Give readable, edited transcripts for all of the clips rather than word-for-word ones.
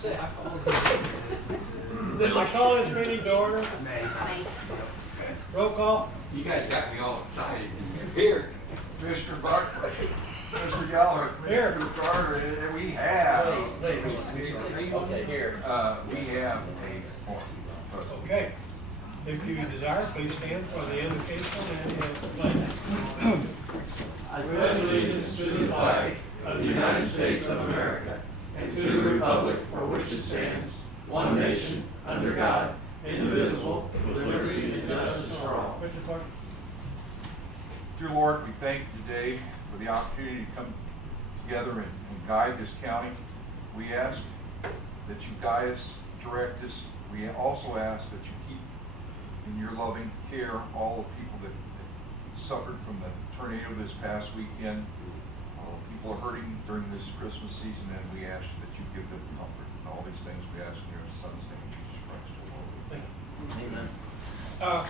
say, I followed him. Did I call this meeting to order? Roll call? You guys got me all excited. Here. Mr. Buckley, Mr. Gallagher, Here. Mr. Carter, and we have, Okay, here. we have a form. Okay. If you desire, please stand for the invocation and the pledge. I pledge allegiance to the flag of the United States of America and to the republic for which it stands, one nation, under God, indivisible, with liberty and justice for all. Mr. Clark? Dear Lord, we thank you today for the opportunity to come together and guide this county. We ask that you guide us, direct us. We also ask that you keep in your loving care all the people that suffered from the tornado this past weekend. People are hurting during this Christmas season, and we ask that you give them comfort. And all these things we ask in your Son's name, Jesus Christ, our Lord. Thank you. Amen.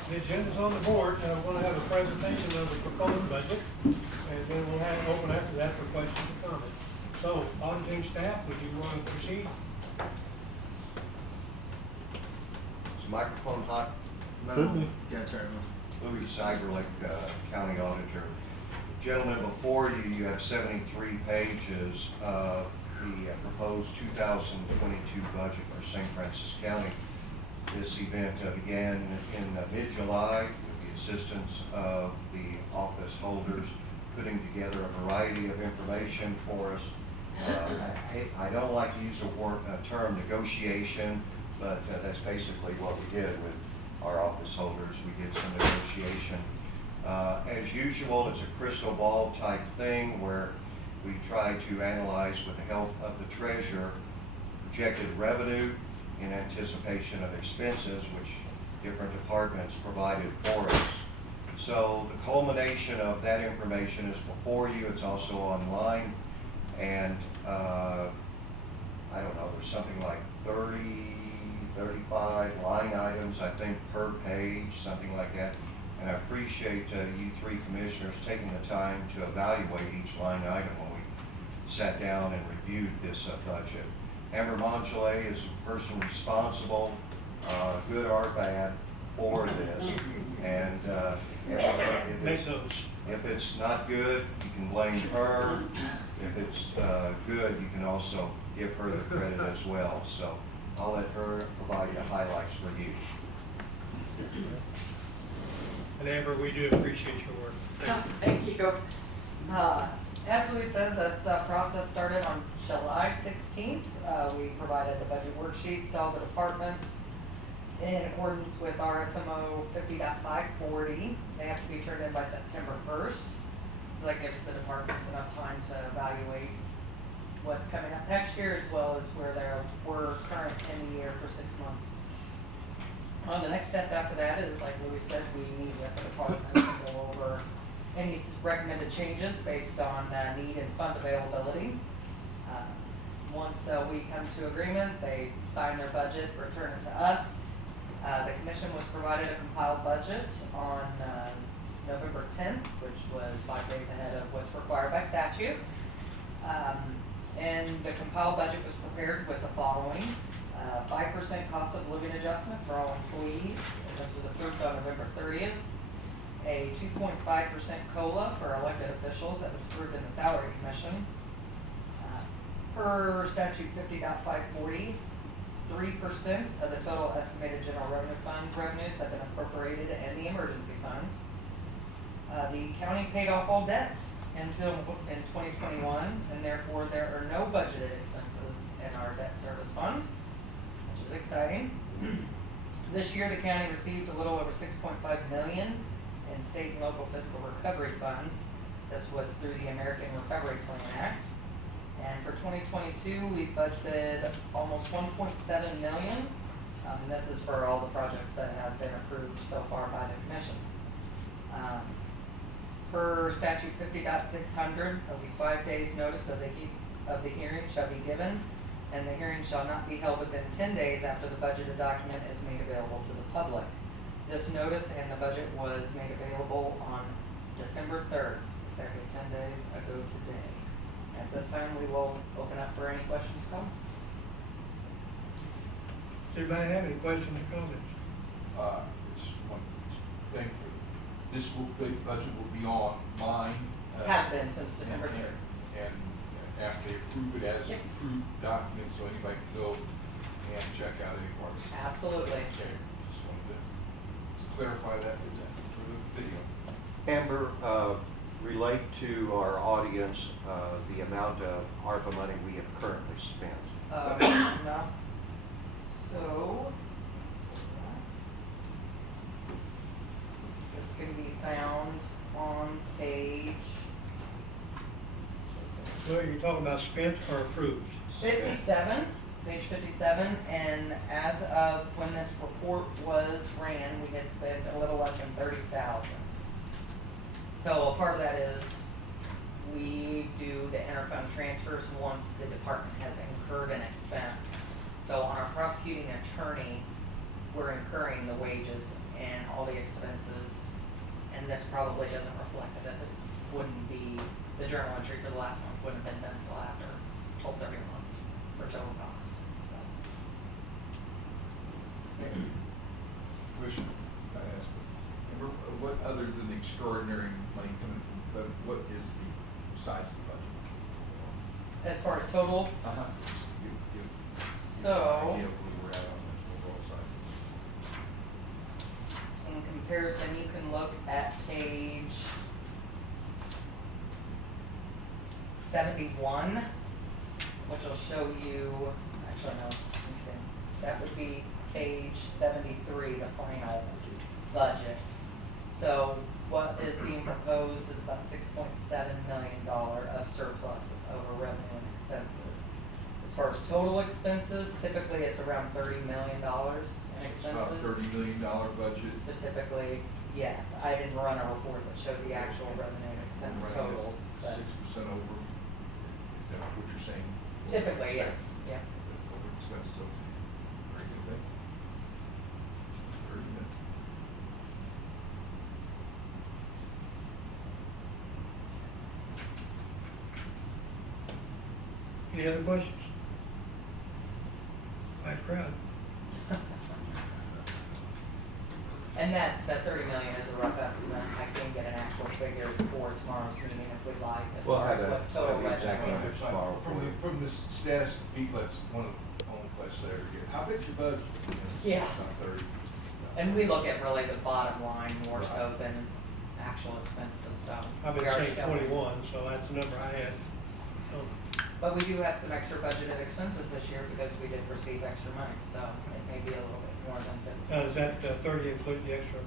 The agenda's on the board. We're going to have a presentation of the proposed budget, and then we'll have open after that for questions and comments. So, auditing staff, would you want to proceed? Is the microphone hot? Yeah, turn Louis Cyberlake, County Auditor. Gentlemen, before you, you have 73 pages of the proposed 2022 budget for St. Francis County. This event began in mid-July with the assistance of the office holders, putting together a variety of information for us. I don't like to use the term negotiation, but that's basically what we did with our office holders. We did some negotiation. As usual, it's a crystal ball type thing where we try to analyze, with the help of the treasurer, projected revenue in anticipation of expenses which different departments provided for us. So the culmination of that information is before you. It's also online, and I don't know, there's something like 30, 35 line items, I think, per page, something like that. And I appreciate you three commissioners taking the time to evaluate each line item when we sat down and reviewed this budget. Amber Mongelet is the person responsible, good or bad, for this. And if it's not good, you can blame her. If it's good, you can also give her the credit as well. So I'll let her provide the highlights for you. And Amber, we do appreciate your work. Thank you. As Louis said, this process started on July 16th. We provided the budget worksheets to all the departments in accordance with RSMO 50.540. They have to be turned in by September 1st. So that gives the departments enough time to evaluate what's coming up next year, as well as where we're current in the year for 6 months. The next step after that is, like Louis said, we meet with the departments to go over any recommended changes based on need and fund availability. Once we come to agreement, they sign their budget, return it to us. The commission was provided a compiled budget on November 10th, which was 5 days ahead of what's required by statute. And the compiled budget was prepared with the following: 5% cost of living adjustment for all employees, and this was approved on November 30th. A 2.5% COLA for elected officials that was approved in the Salary Commission. Per statute 50.540, 3% of the total estimated general revenue fund revenues have been appropriated in the emergency fund. The county paid off all debt in 2021, and therefore there are no budgeted expenses in our debt service fund, which is exciting. This year, the county received a little over $6.5 million in state and local fiscal recovery funds. This was through the American Recovery Plan Act. And for 2022, we've budgeted almost $1.7 million. And this is for all the projects that have been approved so far by the commission. Per statute 50.600, at least 5 days notice of the hearing shall be given, and the hearing shall not be held within 10 days after the budgeted document is made available to the public. This notice and the budget was made available on December 3rd, exactly 10 days ago today. At this time, we will open up for any questions or comments. Does anybody have any questions or comments? Just one thing for, this budget will be online. Has been since December and- 3rd. And after they approve it as Yep. approved documents, so anybody can go and check out any part of it. Absolutely. Okay, just wanted to just clarify that for the video. Amber, relate to our audience, the amount of ARPA money we have currently spent. No. So, this can be found on page So you're talking about spent or approved? 57, page 57, and as of when this report was ran, we had spent a little less than 30,000. So a part of that is we do the interfund transfers once the department has incurred an expense. So on our prosecuting attorney, we're incurring the wages and all the expenses, and this probably doesn't reflect it, as it wouldn't be, the journal entry for the last month wouldn't have been done until after 12/31 for total cost, so. Question, I asked, Amber, what other than the extraordinary money coming from the fed, what is the size of the budget? As far as total, Just to give So- an idea of where we're at on the overall size. in comparison, you can look at page 71, which will show you, actually no, that would be page 73, the final budget. So what is being proposed is about $6.7 million of surplus over revenue and expenses. As far as total expenses, typically it's around $30 million in It's about expenses. $30 million budget. So typically, yes, I didn't run a report that showed the actual revenue and expense totals, but 6% over, is that what you're saying? typically, yes, yeah. Over expenses, okay. Very good, thank you. Very good. Any other questions? Quiet crowd. And that 30 million is a rough estimate. I can get an actual figure for tomorrow's meeting if we'd like, as We'll far have as a- what total have the exact revenue. number. It's like, Tomorrow for you. from the status of people, that's one of the only places I ever get, how big's your budget? Yeah. It's about 30. And we look at really the bottom line more so than actual expenses, so. I've been we are saying showing- 21, so that's the number I had. Oh, But we do have some extra budgeted expenses this year because we did receive extra money, so it may be a little bit more than typical. Does that 30 include the extra?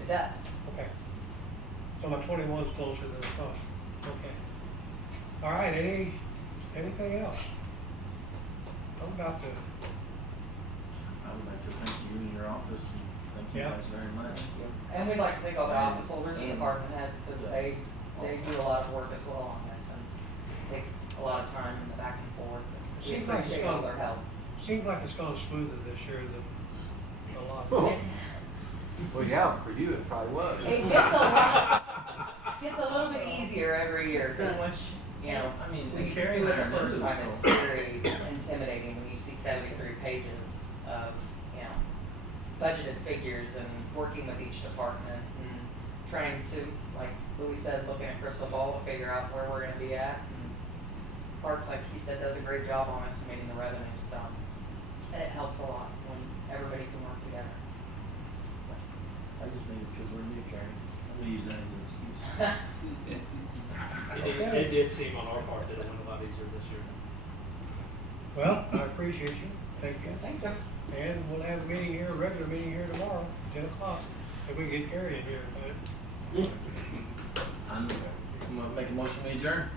It does. Okay. So my 21 is closer than I thought. Okay. All right, anything else? I'm about to, I would like to thank you and your office, and thank you Yeah. guys very much. And we'd like to thank all the And- office holders and and- department heads, because they do a lot of work as well on this, and takes a lot of time in the back and forth. We Seems like it's appreciate all gone- their help. seems like it's gone smoother this year than a lot. Well, yeah, for you it probably was. It gets a little bit easier every year, because once, you know, I mean, when you Carrie do it and I the are first new, time, so- it's very intimidating when you see 73 pages of, you know, budgeted figures and working with each department and trying to, like Louis said, looking at crystal ball to figure out where we're gonna be at. And Parks, like he said, does a great job on estimating the revenue, so it helps a lot when everybody can work together. I just think it's because we're new, Karen. I'm gonna use that as an excuse. Okay. It did seem on our part that it went a lot easier this year. Well, I appreciate you. Thank you. Thank you. And we'll have a meeting here, a regular meeting here tomorrow, 10 o'clock. If we can get Gary in here, I'm gonna make a motion to adjourn.